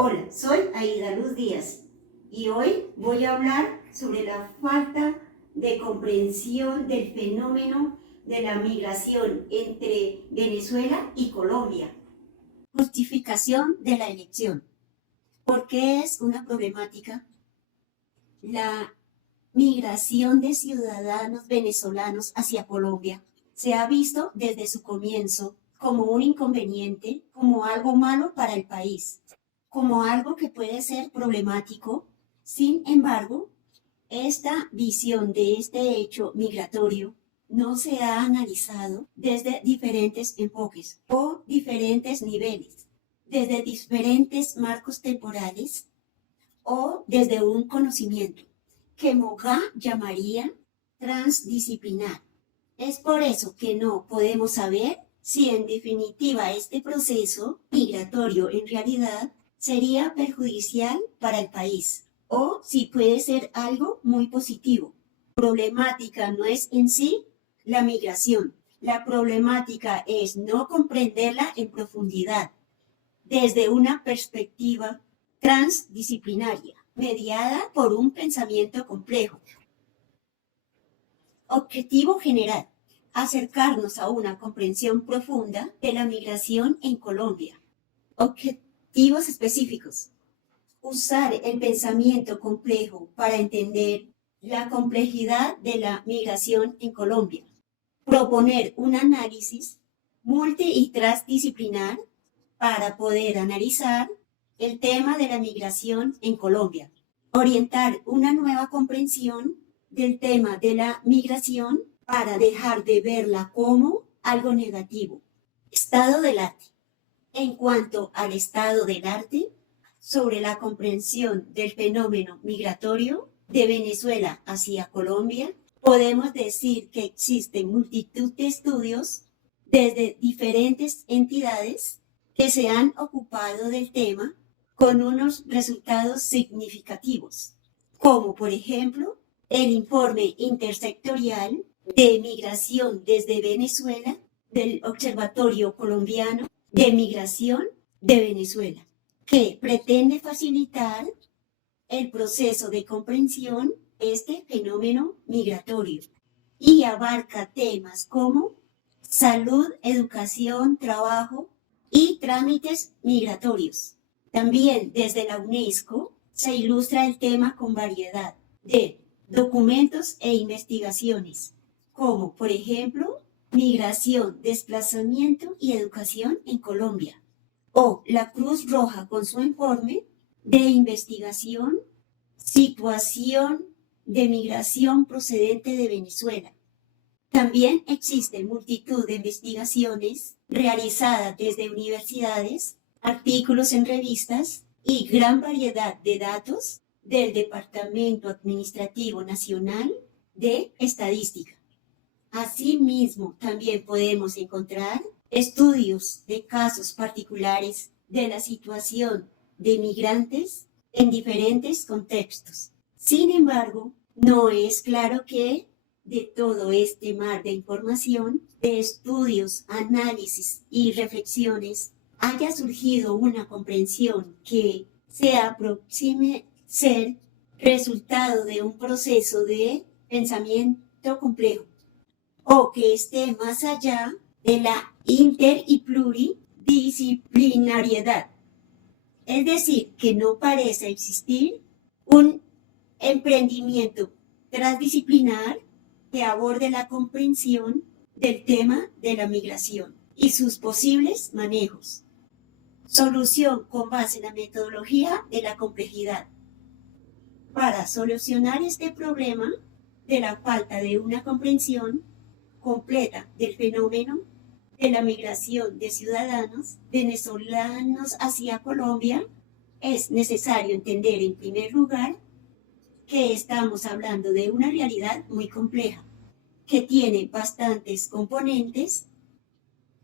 Hola, soy Aida Luz Díaz y hoy voy a hablar sobre la falta de comprensión del fenómeno de la migración entre Venezuela y Colombia. Justificación de la elección. ¿Por qué es una problemática? La migración de ciudadanos venezolanos hacia Colombia se ha visto desde su comienzo como un inconveniente, como algo malo para el país, como algo que puede ser problemático. Sin embargo, esta visión de este hecho migratorio no se ha analizado desde diferentes enfoques o diferentes niveles, desde diferentes marcos temporales o desde un conocimiento que Mogá llamaría transdisciplinar. Es por eso que no podemos saber si en definitiva este proceso migratorio en realidad sería perjudicial para el país o si puede ser algo muy positivo. Problemática no es en sí la migración. La problemática es no comprenderla en profundidad desde una perspectiva transdisciplinaria, mediada por un pensamiento complejo. Objetivo general: acercarnos a una comprensión profunda de la migración en Colombia. Objetivos específicos: usar el pensamiento complejo para entender la complejidad de la migración en Colombia. Proponer un análisis multi y transdisciplinar para poder analizar el tema de la migración en Colombia. Orientar una nueva comprensión del tema de la migración para dejar de verla como algo negativo. Estado del arte. En cuanto al estado del arte, sobre la comprensión del fenómeno migratorio de Venezuela hacia Colombia, podemos decir que existen multitud de estudios desde diferentes entidades que se han ocupado del tema con unos resultados significativos, como por ejemplo el informe intersectorial de migración desde Venezuela del Observatorio Colombiano de Migración de Venezuela, que pretende facilitar el proceso de comprensión de este fenómeno migratorio y abarca temas como salud, educación, trabajo y trámites migratorios. También desde la UNESCO se ilustra el tema con variedad de documentos e investigaciones, como por ejemplo migración, desplazamiento y educación en Colombia, o la Cruz Roja con su informe de investigación, situación de migración procedente de Venezuela. También existe multitud de investigaciones realizadas desde universidades, artículos en revistas y gran variedad de datos del Departamento Administrativo Nacional de Estadística. Asimismo, también podemos encontrar estudios de casos particulares de la situación de migrantes en diferentes contextos. Sin embargo, no es claro que de todo este mar de información, de estudios, análisis y reflexiones, haya surgido una comprensión que se aproxime ser resultado de un proceso de pensamiento complejo o que esté más allá de la inter y pluridisciplinariedad. Es decir, que no parece existir un emprendimiento transdisciplinar que aborde la comprensión del tema de la migración y sus posibles manejos. Solución con base en la metodología de la complejidad. Para solucionar este problema de la falta de una comprensión completa del fenómeno de la migración de ciudadanos venezolanos hacia Colombia, es necesario entender en primer lugar que estamos hablando de una realidad muy compleja, que tiene bastantes componentes,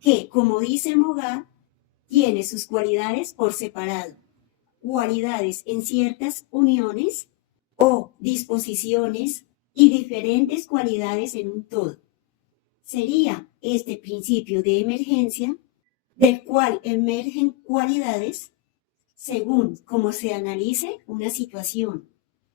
que, como dice Mogá, tiene sus cualidades por separado, cualidades en ciertas uniones o disposiciones y diferentes cualidades en un todo. Sería este principio de emergencia, del cual emergen cualidades según cómo se analice una situación.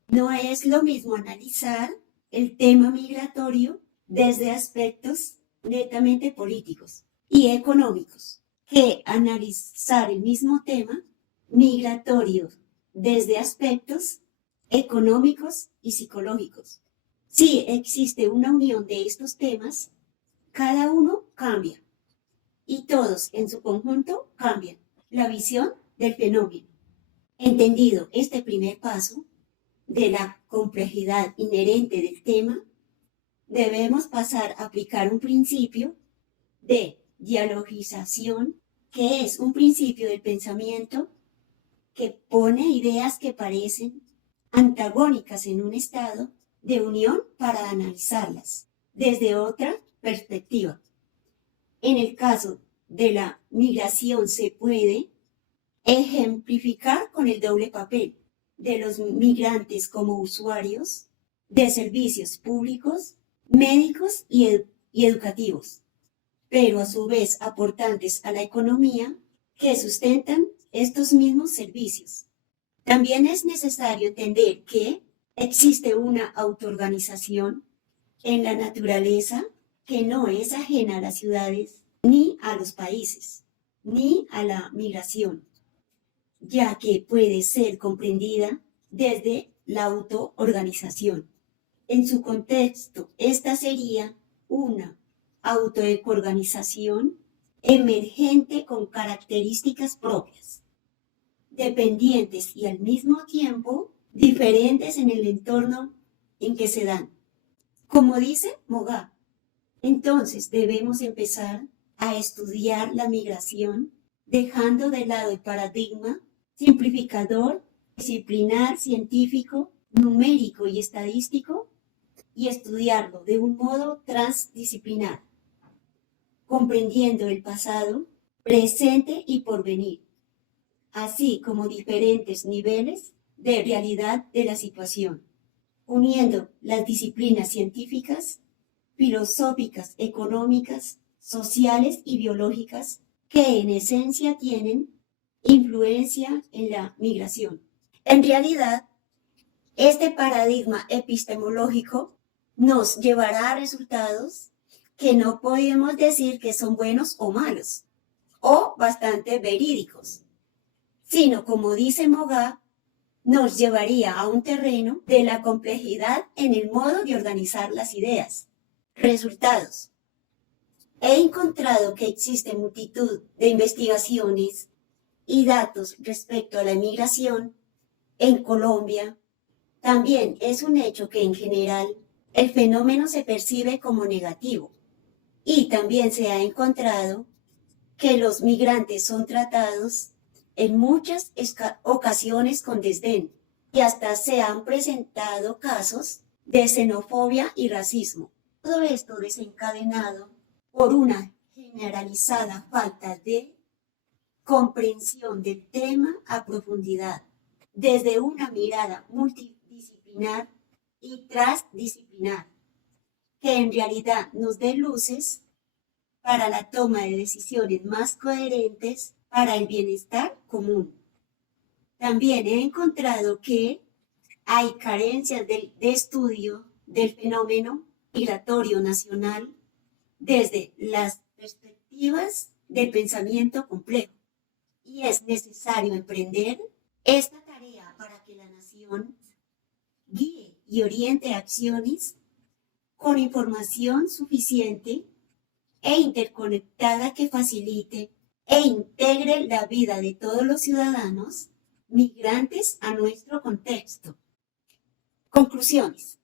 No es lo mismo analizar el tema migratorio desde aspectos netamente políticos y económicos que analizar el mismo tema migratorio desde aspectos económicos y psicológicos. Si existe una unión de estos temas, cada uno cambia y todos en su conjunto cambian la visión del fenómeno. Entendido este primer paso de la complejidad inherente del tema, debemos pasar a aplicar un principio de dialogización, que es un principio del pensamiento que pone ideas que parecen antagónicas en un estado de unión para analizarlas desde otra perspectiva. En el caso de la migración se puede ejemplificar con el doble papel de los migrantes como usuarios de servicios públicos, médicos y educativos, pero a su vez aportantes a la economía que sustentan estos mismos servicios. También es necesario entender que existe una autoorganización en la naturaleza que no es ajena a las ciudades, ni a los países, ni a la migración, ya que puede ser comprendida desde la autoorganización. En su contexto, esta sería una autoorganización emergente con características propias, dependientes y al mismo tiempo diferentes en el entorno en que se dan. Como dice Mogá, entonces debemos empezar a estudiar la migración dejando de lado el paradigma simplificador, disciplinar, científico, numérico y estadístico y estudiarlo de un modo transdisciplinar, comprendiendo el pasado, presente y porvenir, así como diferentes niveles de realidad de la situación, uniendo las disciplinas científicas, filosóficas, económicas, sociales y biológicas que en esencia tienen influencia en la migración. En realidad, este paradigma epistemológico nos llevará a resultados que no podemos decir que son buenos o malos, o bastante verídicos, sino, como dice Mogá, nos llevaría a un terreno de la complejidad en el modo de organizar las ideas. Resultados. He encontrado que existe multitud de investigaciones y datos respecto a la migración en Colombia. También es un hecho que en general el fenómeno se percibe como negativo y también se ha encontrado que los migrantes son tratados en muchas ocasiones con desdén y hasta se han presentado casos de xenofobia y racismo. Todo esto desencadenado por una generalizada falta de comprensión del tema a profundidad, desde una mirada multidisciplinar y transdisciplinar, que en realidad nos dé luces para la toma de decisiones más coherentes para el bienestar común. También he encontrado que hay carencias de estudio del fenómeno migratorio nacional desde las perspectivas del pensamiento complejo, y es necesario emprender esta tarea para que la nación guíe y oriente acciones con información suficiente e interconectada que facilite e integre la vida de todos los ciudadanos migrantes a nuestro contexto. Conclusiones.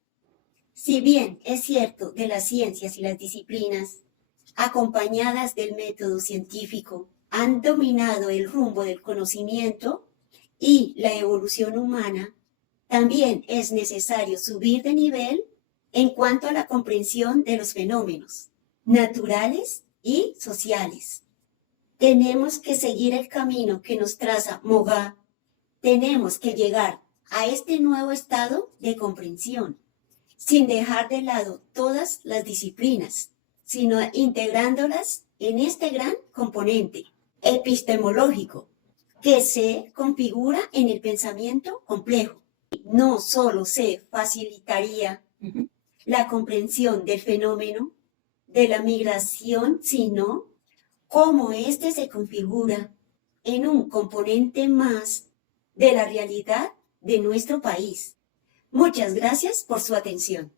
Si bien es cierto de las ciencias y las disciplinas, acompañadas del método científico, han dominado el rumbo del conocimiento y la evolución humana, también es necesario subir de nivel en cuanto a la comprensión de los fenómenos naturales y sociales. Tenemos que seguir el camino que nos traza Mogá. Tenemos que llegar a este nuevo estado de comprensión, sin dejar de lado todas las disciplinas, sino integrándolas en este gran componente epistemológico, que se configura en el pensamiento complejo. No solo se facilitaría la comprensión del fenómeno de la migración, sino cómo éste se configura en un componente más de la realidad de nuestro país. Muchas gracias por su atención.